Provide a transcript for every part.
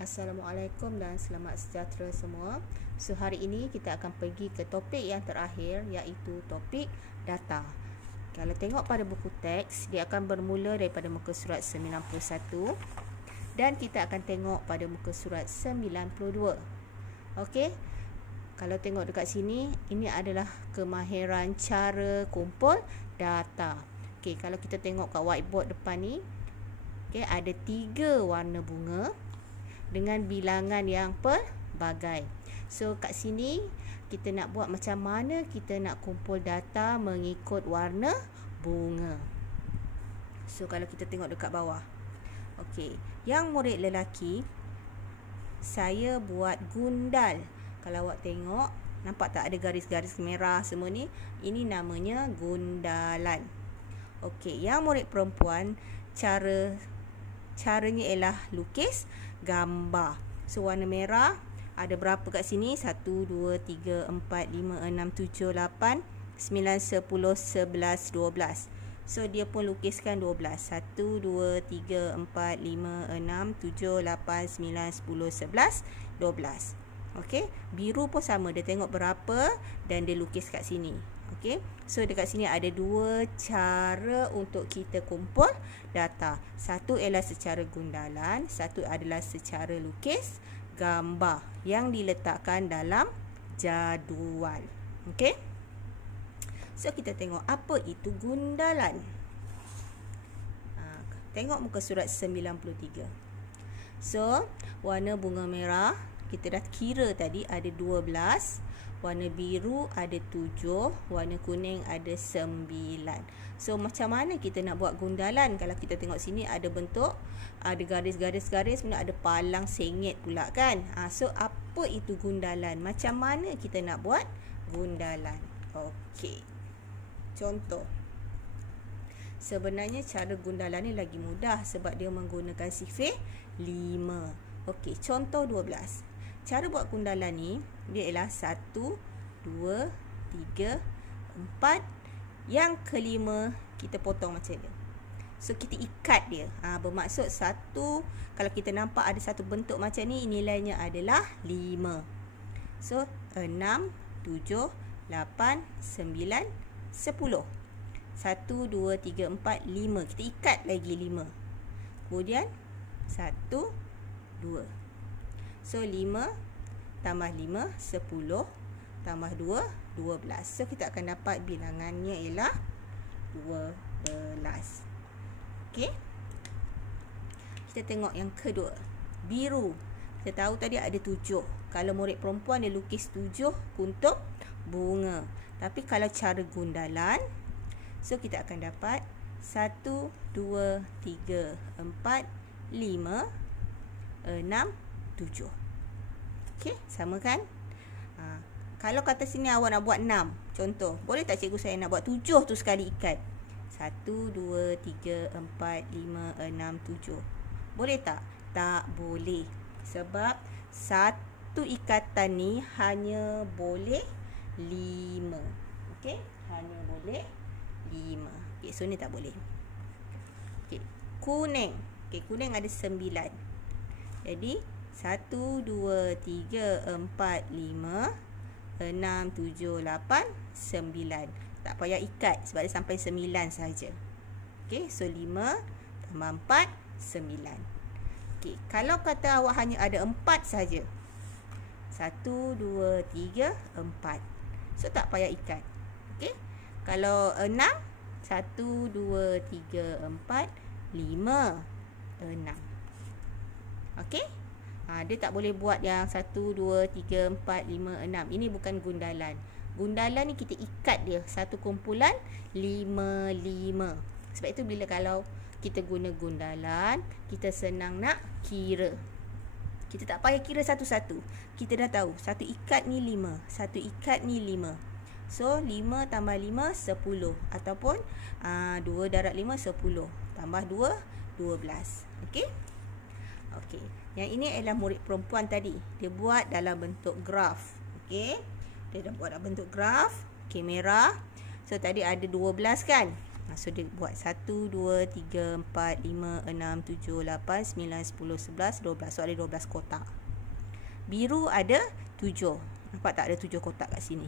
Assalamualaikum dan selamat sejahtera semua. So hari ini kita akan pergi ke topik yang terakhir, iaitu topik data. Kalau tengok pada buku teks, dia akan bermula daripada muka surat 91 dan kita akan tengok pada muka surat 92. Okey. Kalau tengok dekat sini, ini adalah kemahiran cara kumpul data. Okey, kalau kita tengok kat whiteboard depan ni, okey, ada 3 warna bunga dengan bilangan yang pelbagai. So kat sini kita nak buat macam mana kita nak kumpul data mengikut warna bunga. So kalau kita tengok dekat bawah. Okey, yang murid lelaki saya buat gundal. Kalau awak tengok, nampak tak ada garis-garis merah semua ni? Ini namanya gundalan. Okey, yang murid perempuan caranya ialah lukis gambar. So warna merah ada berapa kat sini? 1, 2, 3, 4, 5, 6, 7, 8, 9, 10, 11, 12. So dia pun lukiskan 12. 1, 2, 3, 4, 5, 6, 7, 8, 9, 10, 11, 12. Okey, biru pun sama, dia tengok berapa dan dia lukis kat sini. Okey, so dekat sini ada 2 cara untuk kita kumpul data. Satu ialah secara gundalan, satu adalah secara lukis gambar yang diletakkan dalam jadual. Okey, so kita tengok apa itu gundalan. Tengok muka surat 93. So warna bunga merah kita dah kira tadi ada 12. Warna biru ada 7, warna kuning ada 9. So macam mana kita nak buat gundalan? Kalau kita tengok sini ada bentuk, ada garis-garis-garis, kemudian ada palang sengit pula kan. So apa itu gundalan? Macam mana kita nak buat gundalan? Okey, contoh. Sebenarnya cara gundalan ni lagi mudah sebab dia menggunakan sifir 5. Okey, contoh 12. Cara buat gundalan ni dia ialah 1, 2, 3, 4. Yang kelima kita potong macam ni. So kita ikat dia. Bermaksud satu, kalau kita nampak ada satu bentuk macam ni, nilainya adalah 5. So 6, 7, 8, 9, 10. 1, 2, 3, 4, 5. Kita ikat lagi 5. Kemudian 1, 2. So 5 tambah 5, 10 tambah 2, 12. So kita akan dapat bilangannya ialah 12. Okey, kita tengok yang kedua, biru. Kita tahu tadi ada 7. Kalau murid perempuan dia lukis 7 kuntup bunga. Tapi kalau cara gundalan, so kita akan dapat 1, 2, 3, 4, 5, 6, 7. Okey, sama kan? Kalau kata sini awak nak buat 6, contoh, boleh tak cikgu saya nak buat 7 tu sekali ikat? 1, 2, 3, 4, 5, 6, 7. Boleh tak? Tak boleh. Sebab satu ikatan ni hanya boleh 5. Okey, hanya boleh 5. Okey, so ni tak boleh. Okey, kuning. Okey, kuning ada 9. Jadi 1, 2, 3, 4, 5, 6, 7, 8, 9. Tak payah ikat sebab dia sampai 9 saja. Okey, so 5 tambah 4, 9. Okey, kalau kata awak hanya ada 4 saja. 1, 2, 3, 4. So tak payah ikat. Okey, kalau 6, 1, 2, 3, 4, 5, 6. Okey, dia tak boleh buat yang 1, 2, 3, 4, 5, 6. Ini bukan gundalan. Gundalan ni kita ikat dia satu kumpulan 5, 5. Sebab itu bila kalau kita guna gundalan, kita senang nak kira. Kita tak payah kira satu-satu. Kita dah tahu satu ikat ni 5, satu ikat ni 5. So 5 tambah 5, 10. Ataupun 2 darab 5, 10. Tambah 2, 12. Okey. Okey, yang ini adalah murid perempuan tadi. Dia buat dalam bentuk graf. Okey, dia dah buat dalam bentuk graf. Okey, merah. So tadi ada 12 kan? So dia buat 1, 2, 3, 4, 5, 6, 7, 8, 9, 10, 11, 12. So ada 12 kotak. Biru ada 7. Nampak tak ada 7 kotak kat sini.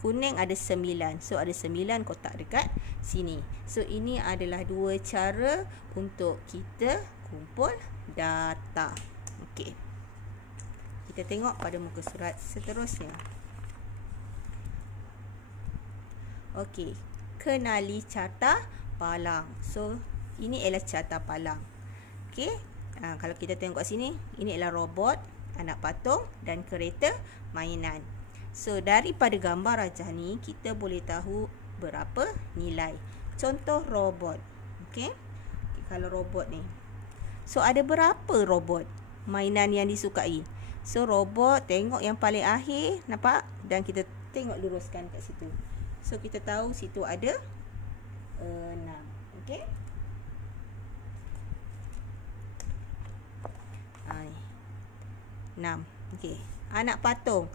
Kuning ada 9. So ada 9 kotak dekat sini. So ini adalah dua cara untuk kita kumpul data. Okey. Kita tengok pada muka surat seterusnya. Okey, kenali carta palang. So, ini ialah carta palang. Okey, kalau kita tengok kat sini, ini ialah robot, anak patung dan kereta mainan. So, daripada gambar rajah ni, kita boleh tahu berapa nilai. Contoh robot. Okey, kalau robot ni. So, ada berapa robot mainan yang disukai? So, robot tengok yang paling akhir, nampak? Dan kita tengok luruskan kat situ. So, kita tahu situ ada 6. Okey. 6. Okey. Anak patung.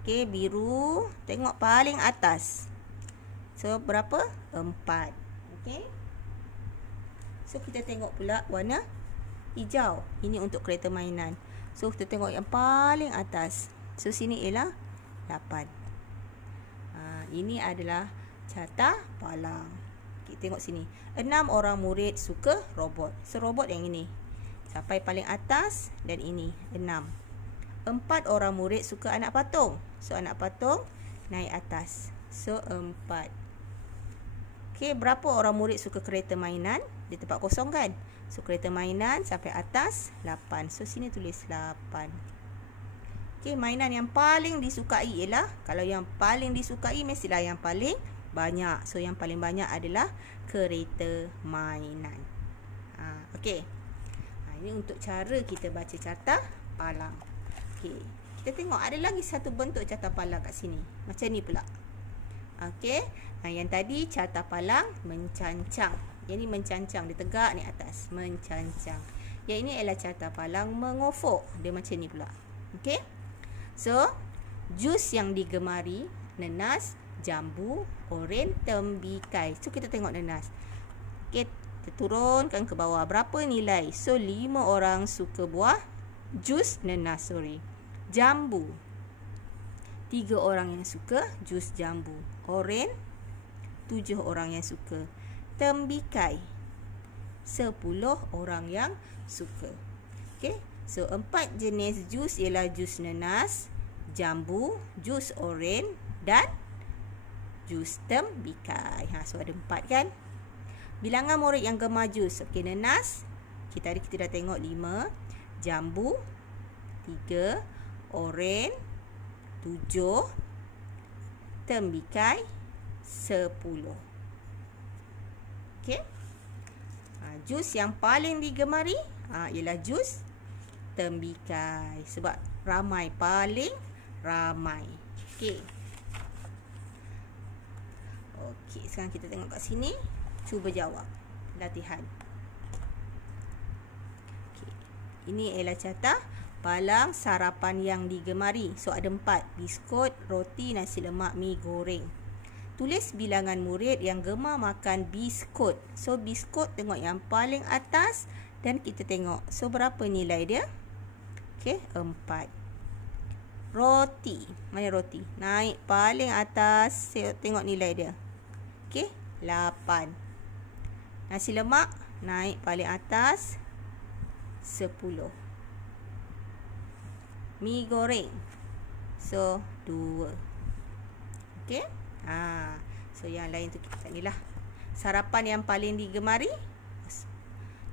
Okey, biru. Tengok paling atas. So, berapa? 4. Okey. So, kita tengok pula warna hijau. Ini untuk kereta mainan. So, kita tengok yang paling atas. So, sini ialah 8. Ini adalah carta palang. Kita tengok sini. 6 orang murid suka robot. So, robot yang ini. Sampai paling atas dan ini. 6. 4 orang murid suka anak patung. So, anak patung naik atas. So, 4. Okey, berapa orang murid suka kereta mainan? Di tempat kosong kan? So, kereta mainan sampai atas 8. So, sini tulis 8. Okey, mainan yang paling disukai ialah, kalau yang paling disukai mestilah yang paling banyak. So, yang paling banyak adalah kereta mainan. Okey. Ini untuk cara kita baca carta palang. Okey. Kita tengok ada lagi satu bentuk carta palang kat sini. Macam ni pula. Okey. Yang tadi carta palang mencancang. Yang ni mencancang. Dia tegak ni atas. Mencancang. Yang ini ialah carta palang mengufuk. Dia macam ni pula. Okey. So, jus yang digemari, nenas, jambu, oren, tembikai. So, kita tengok nenas. Okay, kita turunkan ke bawah. Berapa nilai? So, 5 orang suka buah jus nenas, Jambu. 3 orang yang suka jus jambu. Oren, 7 orang yang suka. Tembikai, 10 orang yang suka. Okay. So, 4 jenis jus ialah jus nenas, jambu, jus oren dan jus tembikai. So, ada 4 kan? Bilangan murid yang gemar jus. Okey, nenas. Kita dah tengok 5. Jambu, 3. Oren, 7. Tembikai, 10. Okey. Jus yang paling digemari ialah jus tembikai. Sebab ramai, paling ramai. Okey. Okey, sekarang kita tengok kat sini. Cuba jawab. Latihan. Okey. Ini ialah carta palang sarapan yang digemari. So, ada 4. Biskut, roti, nasi lemak, mi goreng. Tulis bilangan murid yang gemar makan biskut. So, biskut tengok yang paling atas dan kita tengok. So, berapa nilai dia? Okey, 4. Roti. Mana roti? Naik paling atas. Tengok nilai dia. Okey, 8. Nasi lemak naik paling atas 10. Mi goreng. So, 2. Okey. So yang lain tu kita ni lah. Sarapan yang paling digemari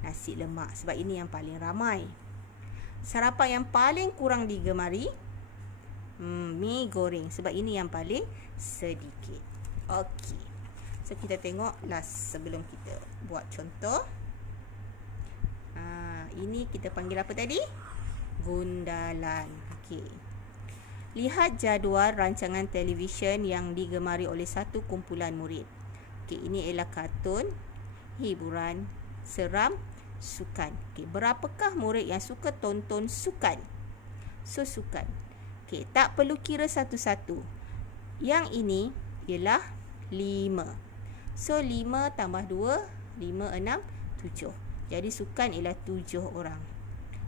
nasi lemak sebab ini yang paling ramai. Sarapan yang paling kurang digemari mi goreng sebab ini yang paling sedikit. Okey. So kita tengok last sebelum kita buat contoh. Ini kita panggil apa tadi? Gundalan. Okey. Lihat jadual rancangan televisyen yang digemari oleh satu kumpulan murid. Okey, ini ialah kartun, hiburan, seram, sukan. Okey, berapakah murid yang suka tonton sukan? So, sukan. Okey, tak perlu kira satu-satu. Yang ini ialah 5. So 5 tambah 2, 5, 6, 7. Jadi sukan ialah 7 orang.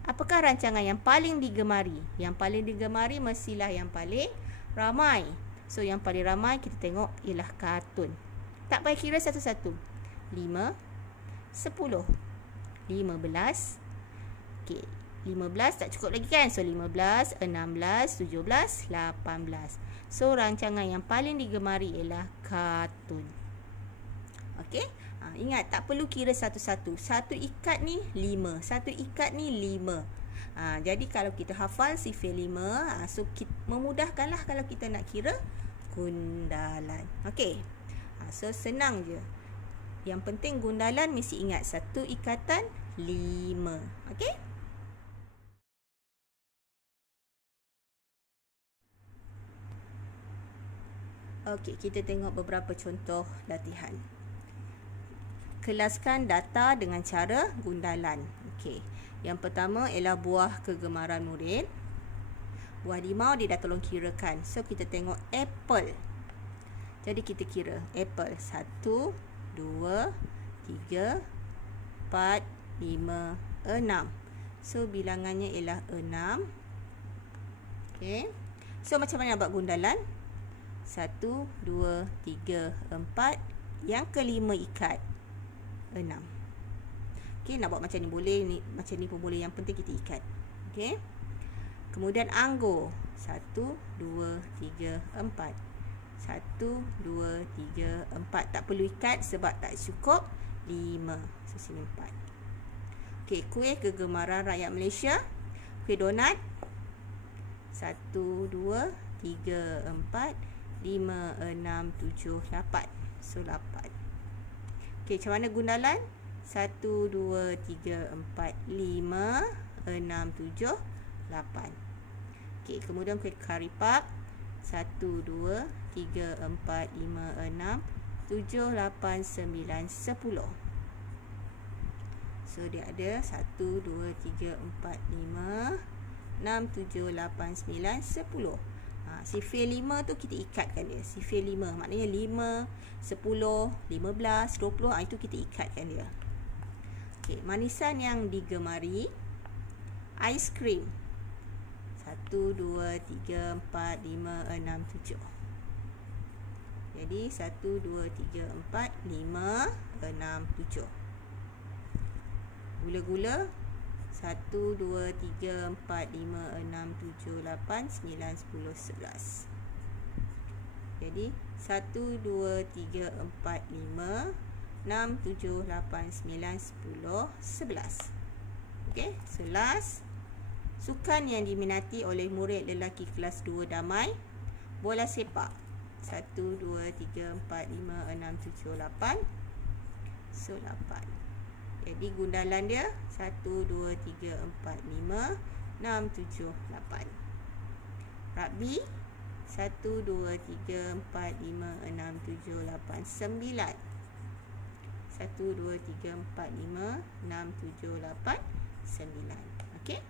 Apakah rancangan yang paling digemari? Yang paling digemari mestilah yang paling ramai. So yang paling ramai kita tengok ialah kartun. Tak payah kira satu-satu. 5, 10, 15. Okey, 15 tak cukup lagi kan? So 15, 16, 17, 18. So rancangan yang paling digemari ialah kartun. Okey, ingat tak perlu kira satu-satu. Satu ikat ni 5, satu ikat ni 5. Jadi kalau kita hafal sifir 5, so memudahkanlah kalau kita nak kira gundalan. Okey, so senang je. Yang penting gundalan mesti ingat satu ikatan 5. Okey. Okey, kita tengok beberapa contoh latihan. Kelaskan data dengan cara gundalan. Okey. Yang pertama ialah buah kegemaran murid. Buah limau dia dah tolong kirakan. So kita tengok apple. Jadi kita kira apple 1, 2, 3, 4, 5, 6. So bilangannya ialah 6. Okey. So macam mana buat gundalan? 1, 2, 3, 4. Yang kelima ikat 6. Okey, nak buat macam ni boleh, ni macam ni pun boleh, yang penting kita ikat. Okey. Kemudian anggur 1, 2, 3, 4. 1, 2, 3, 4. Tak perlu ikat sebab tak cukup 5. So sini 4. Okey, kuih kegemaran rakyat Malaysia. Kuih donat 1, 2, 3, 4, 5, 6, 7, 8. So 8. Okey, macam mana gundalan? 1, 2, 3, 4, 5, 6, 7, 8. Okey, kemudian kuih karipap 1, 2, 3, 4, 5, 6, 7, 8, 9, 10. So dia ada 1, 2, 3, 4, 5, 6, 7, 8, 9, 10. Sifir 5 tu kita ikatkan dia. Sifir 5 maknanya 5, 10, 15, 20. Itu kita ikatkan dia. Okey, manisan yang digemari. Aiskrim 1, 2, 3, 4, 5, 6, 7. Jadi 1, 2, 3, 4, 5, 6, 7. Gula-gula 1, 2, 3, 4, 5, 6, 7, 8, 9, 10, 11. Jadi 1, 2, 3, 4, 5, 6, 7, 8, 9, 10, 11. Okey, 11. Sukan yang diminati oleh murid lelaki kelas 2 Damai. Bola sepak 1, 2, 3, 4, 5, 6, 7, 8. So 8. Jadi gundalan dia 1, 2, 3, 4, 5, 6, 7, 8. Rugby 1, 2, 3, 4, 5, 6, 7, 8, 9. 1, 2, 3, 4, 5, 6, 7, 8, 9. Okey.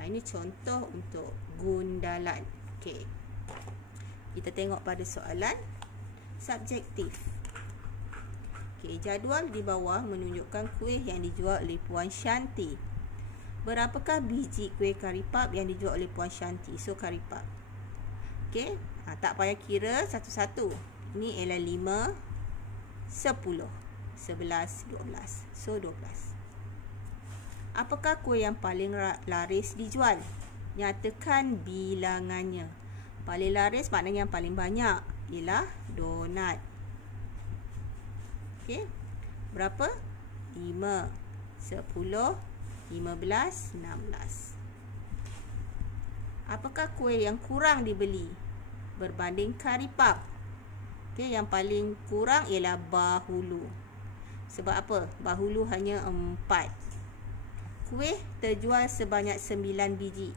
Ini contoh untuk gundalan. Okey. Kita tengok pada soalan subjektif. Okey, jadual di bawah menunjukkan kuih yang dijual oleh Puan Shanti. Berapakah biji kuih karipap yang dijual oleh Puan Shanti? So karipap. Okey, tak payah kira satu-satu. Ini ialah 5, 10, 11, 12. So 12. Apakah kuih yang paling laris dijual? Nyatakan bilangannya. Paling laris maknanya yang paling banyak ialah donat. Okey. Berapa? 5, 10, 15, 16. Apakah kuih yang kurang dibeli berbanding karipap? Okey, yang paling kurang ialah bahulu. Sebab apa? Bahulu hanya 4. Kuih terjual sebanyak 9 biji.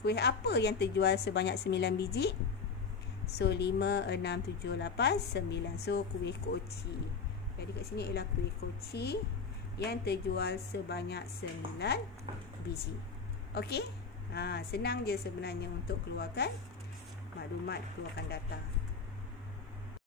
Kuih apa yang terjual sebanyak 9 biji? So 5, 6, 7, 8, 9. So kuih koci. Jadi kat sini ialah kuih koci yang terjual sebanyak 9 biji. Okey? Senang je sebenarnya untuk keluarkan maklumat, keluarkan data.